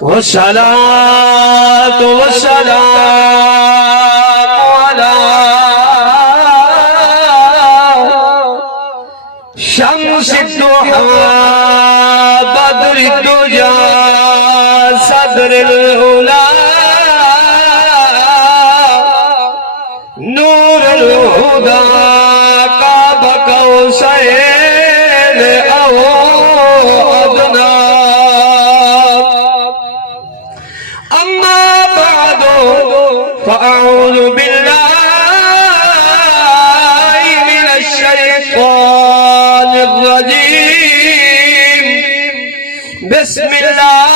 والصلاة والسلام على شمس الضحى بدر الدجى صدر الأولى نور الهدى قاب قوسين أو أدنى أما بعد فأعوذ بالله من الشيطان الرجيم بسم الله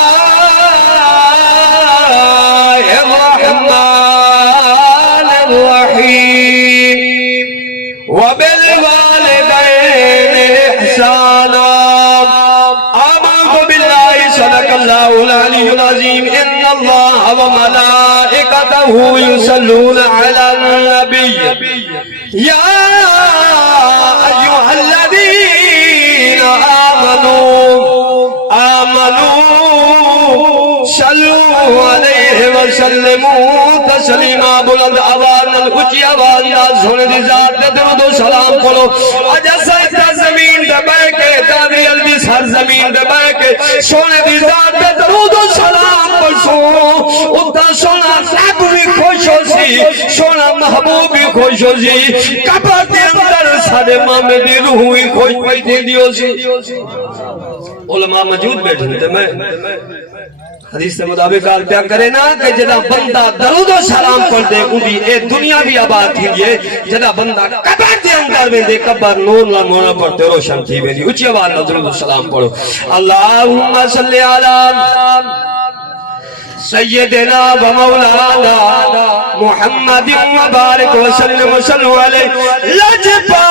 الرحمن الرحيم وبالوالدين إحسانا آمنت بالله صدق الله العلي العظيم إن الله وملائكته يصلون على النبي يا أيها الذين آمنوا صلوا عليه وسلموا تسلیما بلند آواز نال اونچی آواز نال سونے دی ذات تے درود و سلام پڑھو اج سجدہ زمین تے بیٹھ کے تابعیل دی سر زمین تے بیٹھ کے سونے دی ذات تے درود و سلام پڑھو اوندا سونا رب بھی خوش ہو سی سونا محبوب بھی خوش ہو سی قبر دے اندر سارے مامے دی روح ہی خوش پئی دیندی ہو سی علماء موجود بیٹھے تے میں حدیث کے مطابق کال پیا کرے نا کہ جدا بندہ درود و سلام پڑھ دے اندی اے دنیا بھی آباد تھی دیئے جدا بندہ قبر دے اندر میں دے قبر نور نہ مونا پڑھتے روشن تھی میں دی اچھی آباد نہ درود و سلام پڑھو اللہم صلی علی سیدنا و مولانا محمد مبارک وسلم وسلم علیہ لجپال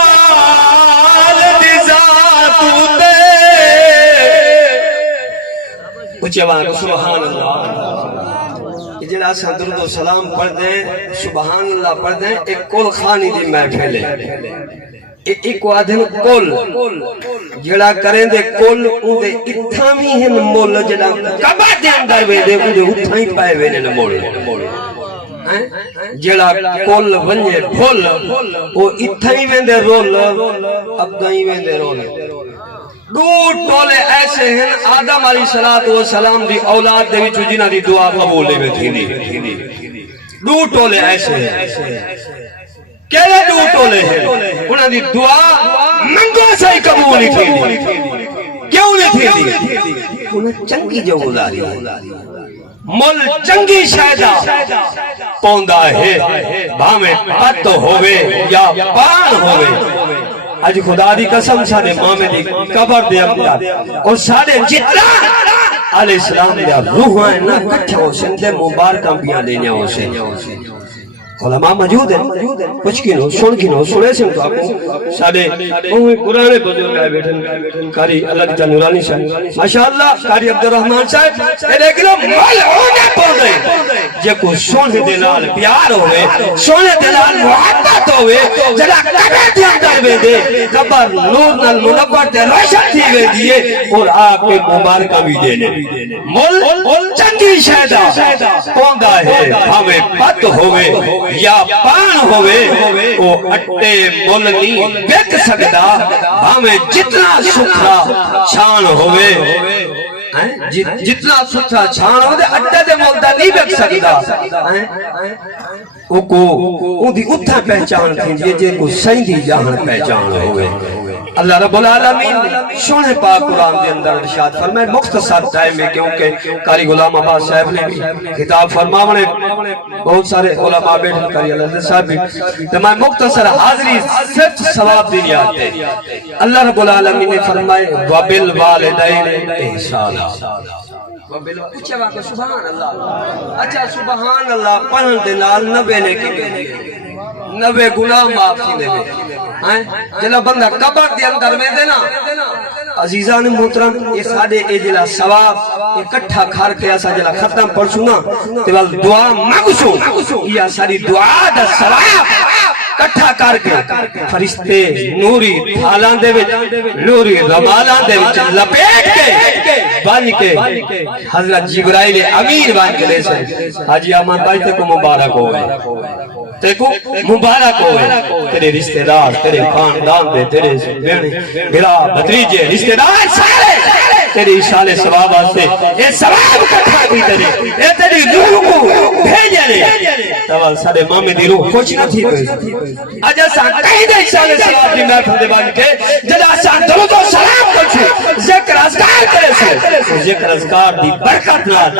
دی ذات دے اچھی آواز سبحان اللہ جڑا اساں درود و سلام پڑھ دیں سبحان اللہ پڑھ دیں ایک کل خانی دی محفل ہے ایک آدھن کل جڑا کریں دے کل اندے اتھامی ہیں مول جڑا قبر دے اندر وے دے اندے اتھائی پائے وے نے مول جڑا کل ونجے پھول وہ اتھائی وے دے رول ابدائی وے دے رول دو ٹولے ایسے ہیں آدم علیہ السلام دی اولاد دے وچ جنہاں دی دعا قبول میں تھی دو ٹولے ایسے ہیں کیڑے دو ٹولے ہیں انہاں دی دعا منگو سے ہی قبول نہیں تھی کیوں نہیں تھی انہیں چنگی جو گزاری مل چنگی شہدہ پوندا ہے بھامے پت ہوئے یا پان ہوئے آج خدا دی قسم ساڑے مامے دی قبر دے اندر اور ساڑے جتنا علیہ السلام دے روح آئے نا کٹھے ہو سن دے مبارکہ بیاں لینے ہو سن علماء موجود ہیں کچھ کی نو سن کی نو سنے سے تو آپ کو ساڑے قرآن بزرگ آئے بیٹھن کاری اللہ کی نورانی صاحب ماشاءاللہ کاری عبدالرحمن صاحب لیکن ملعونے پڑھ رہے جے کو سونے دلال پیار ہوئے سونے دلال محبت ہوئے جڑا قبر دے اندر میں دے قبر نور نال منور تے روشن تھی وے دیئے اور آپ کے مبارکہ بھی دینے مل چنگی شہدہ پوندا ہے ہمیں پت ہوئے یا پان ہوئے وہ اٹے مل نہیں بیک سکتا ہمیں جتنا سکھا چھان ہوئے جتنا ستھرا چھان ہوئے اٹے دے ملدہ نہیں بیک سکتا وہ کو دی اتھا پہچان تھی جے کو سیندی جہاں پہچان ہوئے اللہ رب العالمین سونے پاک قرآن دے اندر ارشاد فرمائے مختصر ٹائم میں کیونکہ قاری غلام عباس صاحب نے بھی خطاب فرماونے بہت سارے علماء بیٹھن قاری اللہ صاحب بھی تو میں مختصر حاضری صرف ثواب دینی آتے اللہ رب العالمین نے فرمائے وَبِالْوَالِدَيْنِ اِحْسَانًا اچھا واقع سبحان اللہ اچھا سبحان اللہ پڑھن دے نال نبے نے کی نبے گناہ معاف تھی دے جلا بندہ قبر دے اندر میں دینا عزیزان محترم یہ ساڑے اے جلا ثواب اکٹھا کھار کے ایسا جلا ختم پڑھ سنا تو دعا مانگسو یہ ساری دعا دا ثواب کٹھا کر کے فرشتے نوری تھالاں دے وچ نوری رمالاں دے وچ لپیٹ کے بن کے حضرت جبرائیل امین بن کے لے سے حاجی احمد بھائی تے کو مبارک ہوئے دیکھو مبارک ہوئے تیرے رشتہ دار تیرے خاندان دے تیرے بھرا بھتیجے رشتہ دار سارے تیری اشارے ثواب واسطے اے ثواب کٹھا کی اے تیری روح کو بھیجے نے توال سارے مامے دی روح خوش نہ تھی کوئی اج اساں کہیں دے اشارے ثواب دی محفل دے بن کے جدا اساں درود و سلام کرچو ذکر اذکار کرے سے ذکر اذکار دی برکت نال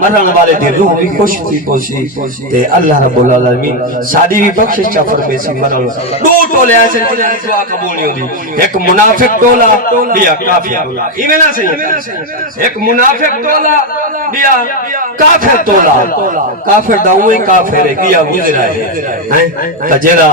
مرن والے دی روح بھی خوش تھی پوسی تے اللہ رب العالمین ساری بھی بخشش چا فرمے سی مرن دو ٹولے ایسے جنہاں دی دعا قبول نہیں ہوندی ایک منافق ٹولا بیا کافر ٹولا ایویں نہ ایک منافق تولا دیا کافر تولا کافر داؤں کافر ہے کیا گزرا ہے تجرا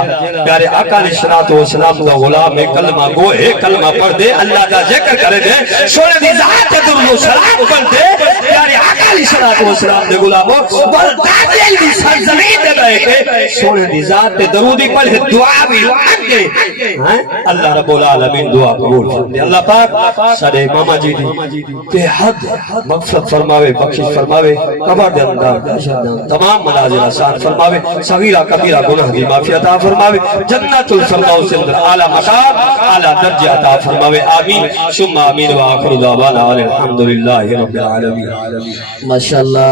پیارے آقا علیہ الصلوۃ والسلام دا غلام ہے کلمہ گو ہے کلمہ پڑھ دے اللہ دا ذکر کرے دے سونے دی ذات تے درود و سلام پڑھ دے پیارے آقا علیہ الصلوۃ والسلام دے غلاموں بغداد دی سرزمین تے بیٹھ کے سونے دی ذات تے درود پڑھ دعا بھی مانگے اللہ رب العالمین دعا قبول فرمائے اللہ پاک سارے ماما جی کہ حد مغفرت فرماوے بخشش فرماوے قبر دے اندر تمام منازل آسان فرماوے صغیرہ کبیرہ گناہ دی معافی عطا فرماوے جنت الفردوس کے اندر اعلی مقام اعلی درجہ عطا فرماوے آمین ثم آمین وآخر دعوانا الحمدللہ رب العالمین ماشاءاللہ.